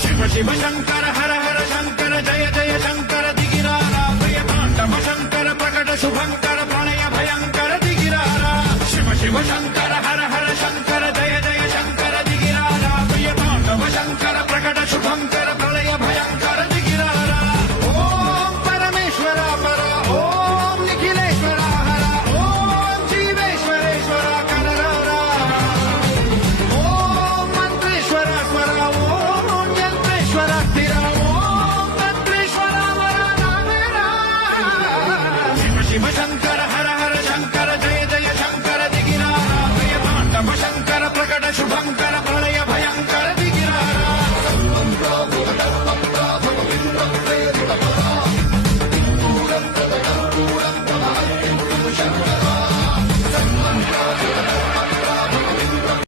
శివ శివ శంకర హర హర శంకర జయ జయ శంకర దిగిరారా ప్రియతాండవ శంకర ప్రకట శుభంకర ప్రళయ భయంకర దిగిరారా శివ శివ శంకర హర హర శంకర జయ జయ శంకర దిగిరారా ప్రియతాండవ శంకర ప్రకట శుభంకర ప్రళయ భయంకర దిగిరారా ఓం పరమేశ్వర పర ఓం నిఖిలేశ్వర హర ఓం జీవేశ్వరేశ్వర కరరారా ఓం మంత్రేశ్వర స్వర ఓం యంత్రేశ్వర స్థిర ఓం తంత్రేశ్వర వర నామేరా శివ శివ శంకర హర హర శంకర జయ జయ శంకర దిగిరారా ప్రియతాండవ శంకర ప్రకట శుభంకర ప్రళయ భయంకర దిగిరారా